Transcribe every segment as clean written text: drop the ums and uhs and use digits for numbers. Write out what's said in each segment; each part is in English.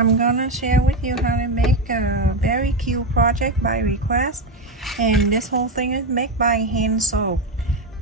I'm gonna share with you how to make a very cute project by request, and this whole thing is made by hand sew.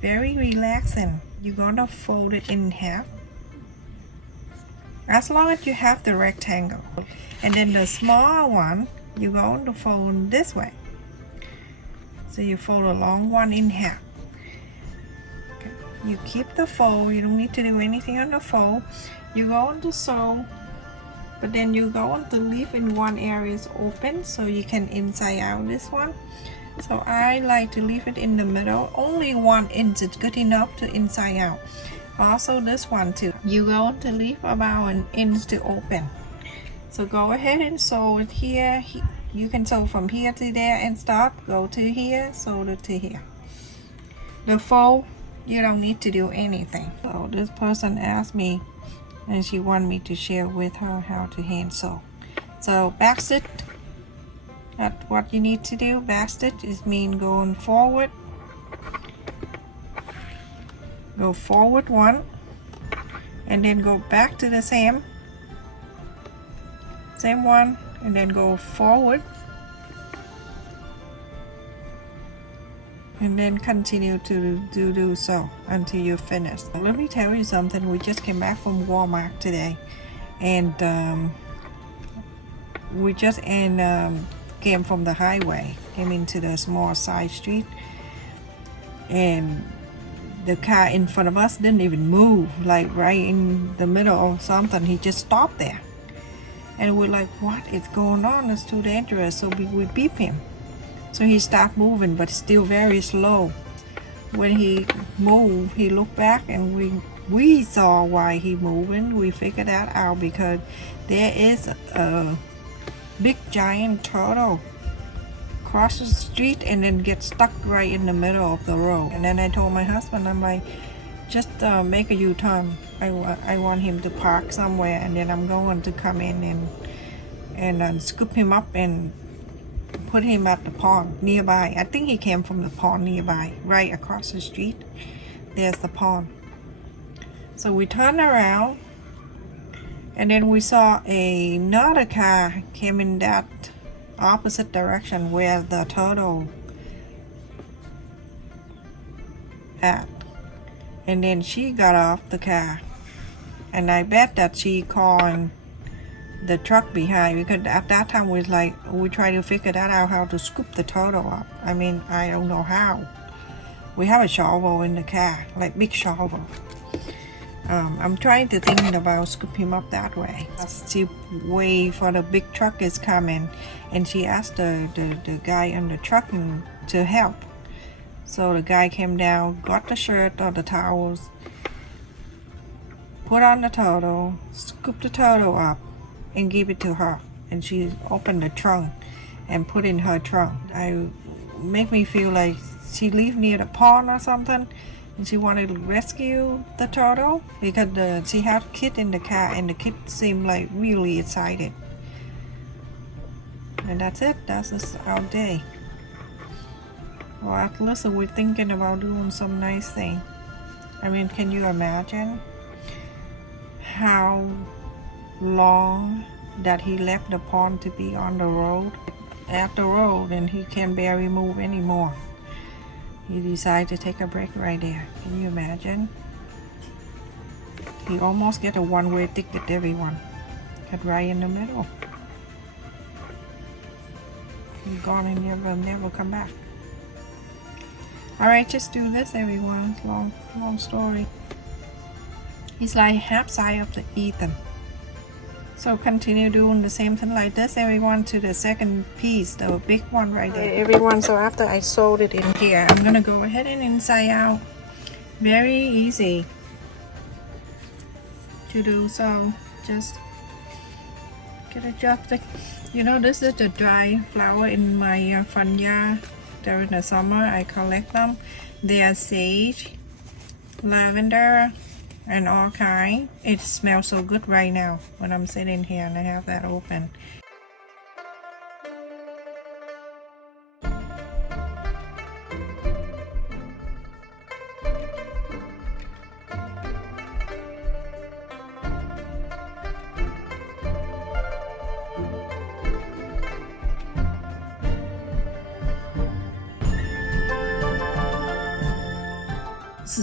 Very relaxing. You're gonna fold it in half as long as you have the rectangle, and then the small one you're going to fold this way. So you fold a long one in half. Okay. You keep the fold, you don't need to do anything on the fold. You're going to sew, but then you're going to leave in one area open so you can inside out this one. So I like to leave it in the middle. Only 1 inch is good enough to inside out. Also this one too. You're going to leave about 1 inch to open. So go ahead and sew it here. You can sew from here to there and stop. Go to here, sew it to here. The fold, you don't need to do anything. So this person asked me, and she wanted me to share with her how to hand sew. So backstitch, that's what you need to do. Backstitch is mean going forward. Go forward 1, and then go back to the same one, and then go forward, and then continue to do so until you're finished. Let me tell you something. We just came back from Walmart today, and we just came from the highway, came into the small side street, and the car in front of us didn't even move, like right in the middle of something. He just stopped there, and we're like, what is going on? It's too dangerous. So we beep him. So he stopped moving, but still very slow. When he moved, he looked back, and we saw why he moving. We figured that out because there is a big giant turtle cross the street and then get stuck right in the middle of the road. And then I told my husband, I'm like, just make a U-turn. I want him to park somewhere, and then I'm going to come in and scoop him up and put him at the pond nearby. I think he came from the pond nearby, right across the street. There's the pond. So we turned around, and then we saw another car came in that opposite direction where the turtle at, and then she got off the car, and I bet that she called the truck behind, because at that time we try to figure that out, how to scoop the turtle up. I mean, I don't know how. We have a shovel in the car, like big shovel. I'm trying to think about scoop him up that way. She wait for the big truck is coming, and she asked the guy on the truck to help. So the guy came down, got the shirt or the towels, put on the turtle, scoop the turtle up, and give it to her. And she opened the trunk and put in her trunk. I make me feel like she lived near the pond or something, and she wanted to rescue the turtle because she had a kid in the car, and the kid seemed like really excited. And that's it. That's just our day. Well, at least we're thinking about doing some nice thing. I mean, can you imagine how long that he left the pond to be on the road? At the road, and he can barely move anymore. He decided to take a break right there. Can you imagine? He almost get a one-way ticket, everyone. Got right in the middle. He's gone and never come back. Alright, just do this, everyone. It's long story. He's like half size of the Ethan. So continue doing the same thing like this, everyone, to the second piece, the big one right there. Everyone, so after I sewed it in here, I'm gonna go ahead and inside out. Very easy to do, so just get adjusted. You know, this is the dry flower in my front yard. During the summer, I collect them. They are sage, lavender, and all kind. It smells so good right now when I'm sitting here and I have that open.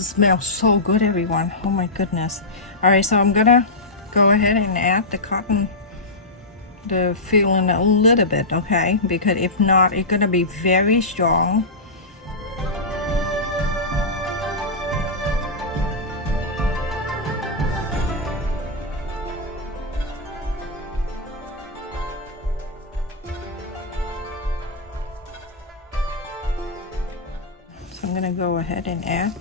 smells so good, everyone. Oh my goodness. All right, so I'm gonna go ahead and add the cotton, the filling a little bit, okay? Because if not, it's gonna be very strong. So I'm gonna go ahead and add.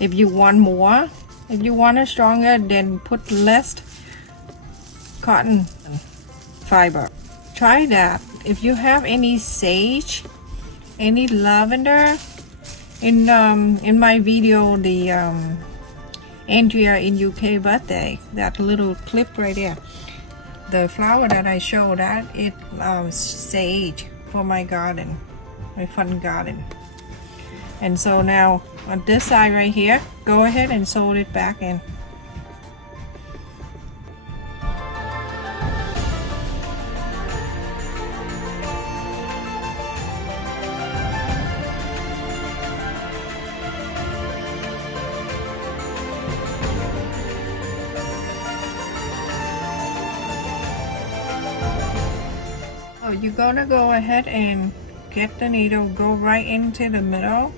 If you want more, if you want it stronger, then put less cotton fiber. Try that. If you have any sage, any lavender, in my video, the Andrea in UK birthday, that little clip right there, the flower that I showed, that it sage for my garden, my fun garden. And so now on this side right here, go ahead and sew it back in. So you're gonna go ahead and get the needle, go right into the middle.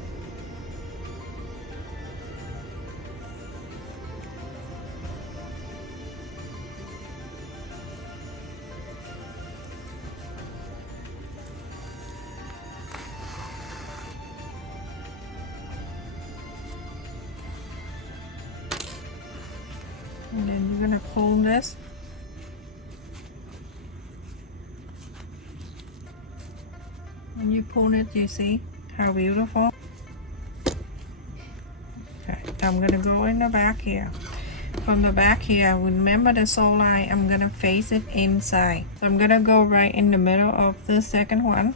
And then you're gonna pull this. When you pull it, you see how beautiful. Okay, I'm gonna go in the back here. From the back here, remember the sew line, I'm gonna face it inside. So I'm gonna go right in the middle of the second one.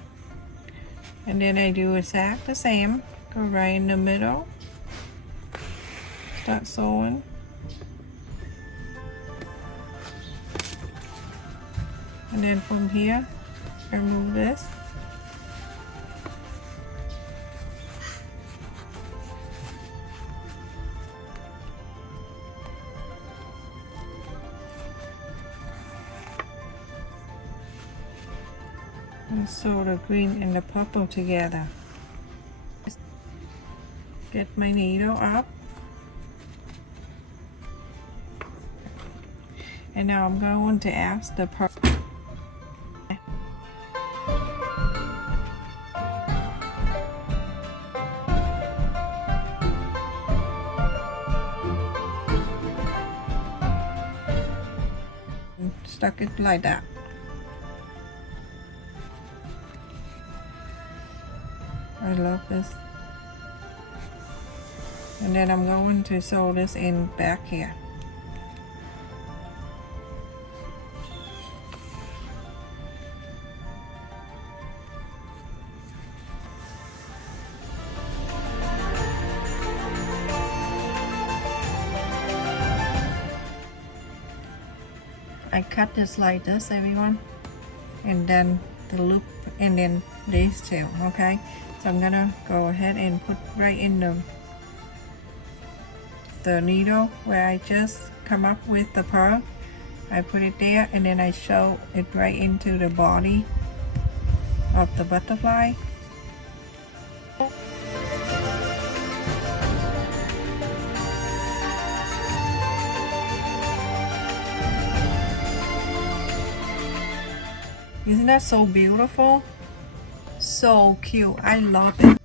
And then I do exactly the same. Go right in the middle. Start sewing. And then from here, remove this. And sew the green and the purple together. Get my needle up. And now I'm going to ask the purple. Stuck it like that. I love this. And then I'm going to sew this in back here. I cut this like this, everyone, and then the loop, and then these two, okay? So I'm gonna go ahead and put right in the needle where I just come up with the pearl. I put it there, and then I sew it right into the body of the butterfly. Isn't that so beautiful? So cute. I love it.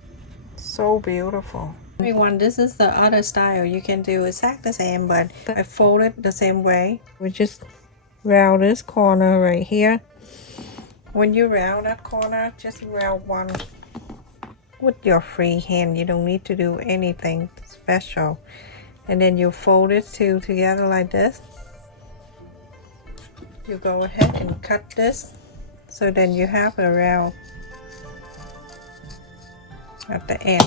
So beautiful. Everyone, this is the other style. You can do exactly the same, but I fold it the same way. We just round this corner right here. When you round that corner, just round one with your free hand. You don't need to do anything special. And then you fold it two together like this. You go ahead and cut this. So then you have a round at the end.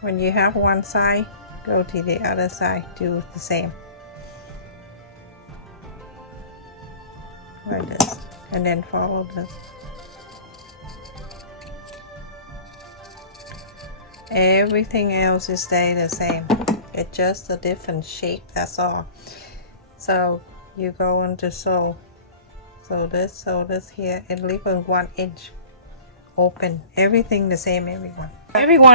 When you have one side, go to the other side, do the same. Like this. And then follow this. Everything else is stay the same. It's just a different shape, that's all. So you go into sew this here and leave it 1 inch open. Everything the same, everyone.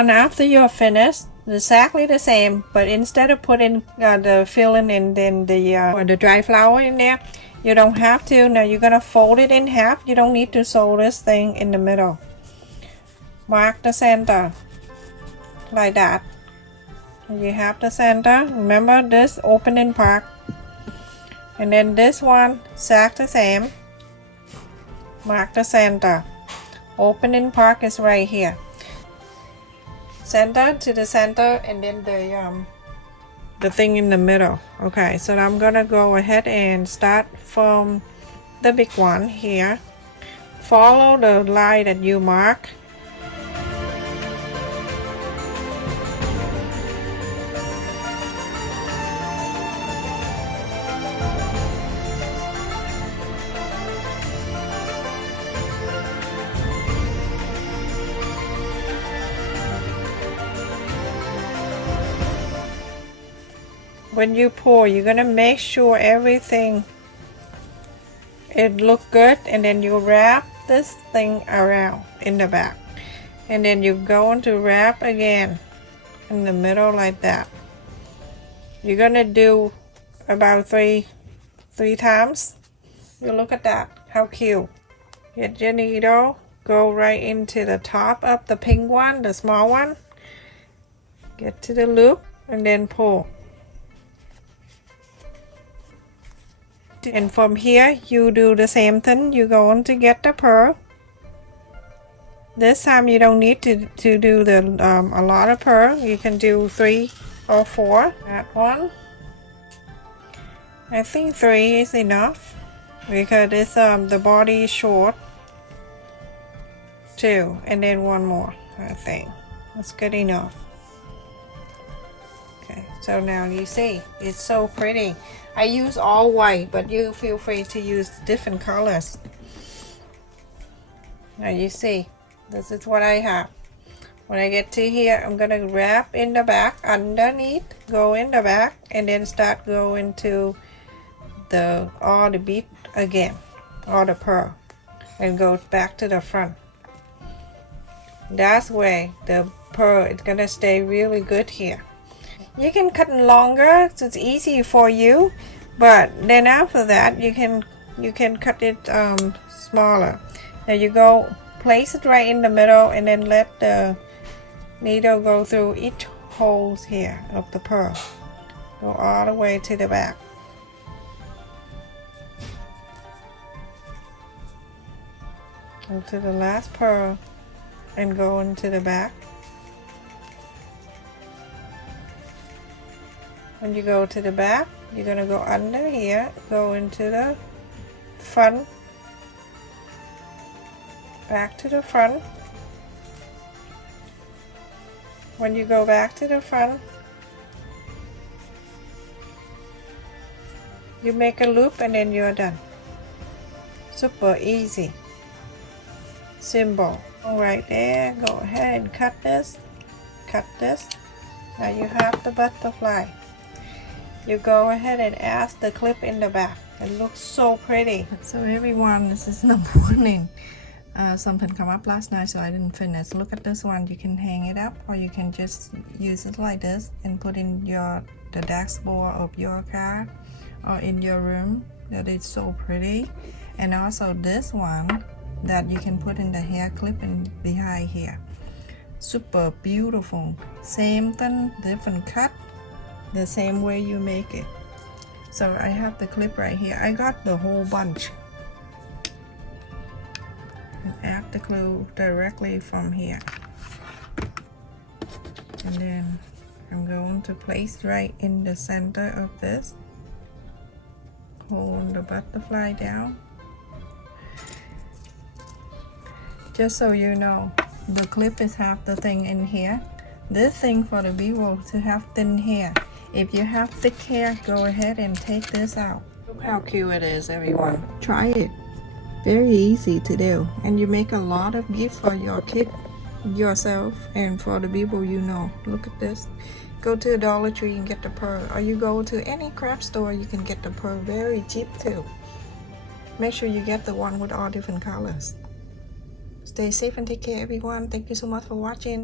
After you're finished, exactly the same, but instead of putting the filling and then the dry flour in there, you don't have to. Now you're gonna fold it in half. You don't need to sew this thing in the middle. Mark the center like that. You have the center. Remember this opening part, and then this one exact the same. Mark the center. Opening part is right here. Center to the center, and then the thing in the middle. Okay, so I'm gonna go ahead and start from the big one here. Follow the line that you mark. When you pour, you're gonna make sure everything it look good, and then you wrap this thing around in the back, and then you're going to wrap again in the middle like that. You're gonna do about three times. You look at that, how cute. Get your needle, go right into the top of the pink one, the small one, get to the loop, and then pull. And from here you do the same thing. You're going to get the pearl. This time you don't need to do a lot of pearl. You can do 3 or 4. That one, I think 3 is enough because it's the body is short. 2, and then 1 more. I think that's good enough. Okay, so now you see it's so pretty. I use all white, but you feel free to use different colors. Now you see, this is what I have. When I get to here, I'm gonna wrap in the back underneath, go in the back, and then start going to all the bead again, all the pearl, and go back to the front. That's where the pearl is gonna stay really good here. You can cut longer, so it's easy for you, but then after that you can cut it smaller. Now you go place it right in the middle, and then let the needle go through each holes here of the pearl. Go all the way to the back. Go to the last pearl and go into the back. When you go to the back, you're gonna go under here, go into the front, back to the front. When you go back to the front, you make a loop, and then you're done. Super easy, simple. Right there, go ahead and cut this. Now you have the butterfly. You go ahead and add the clip in the back. It looks so pretty. So everyone, this is the morning. Something come up last night, so I didn't finish. Look at this one. You can hang it up, or you can just use it like this and put in the dashboard of your car or in your room. That is so pretty. And also this one that you can put in the hair clip and behind here. Super beautiful. Same thing, different cut, the same way you make it. So I have the clip right here. I got the whole bunch. And add the glue directly from here. And then I'm going to place right in the center of this. Hold the butterfly down. Just so you know, the clip is half the thing in here. This thing for the b-roll to have thin hair. If you have thick hair, go ahead and take this out. Look how cute it is, everyone. Try it. Very easy to do. And you make a lot of gifts for your kid. yourself and for the people you know. Look at this. Go to a Dollar Tree and get the pearl, or you go to any craft store, you can get the pearl very cheap too. Make sure you get the one with all different colors. Stay safe and take care, everyone. Thank you so much for watching.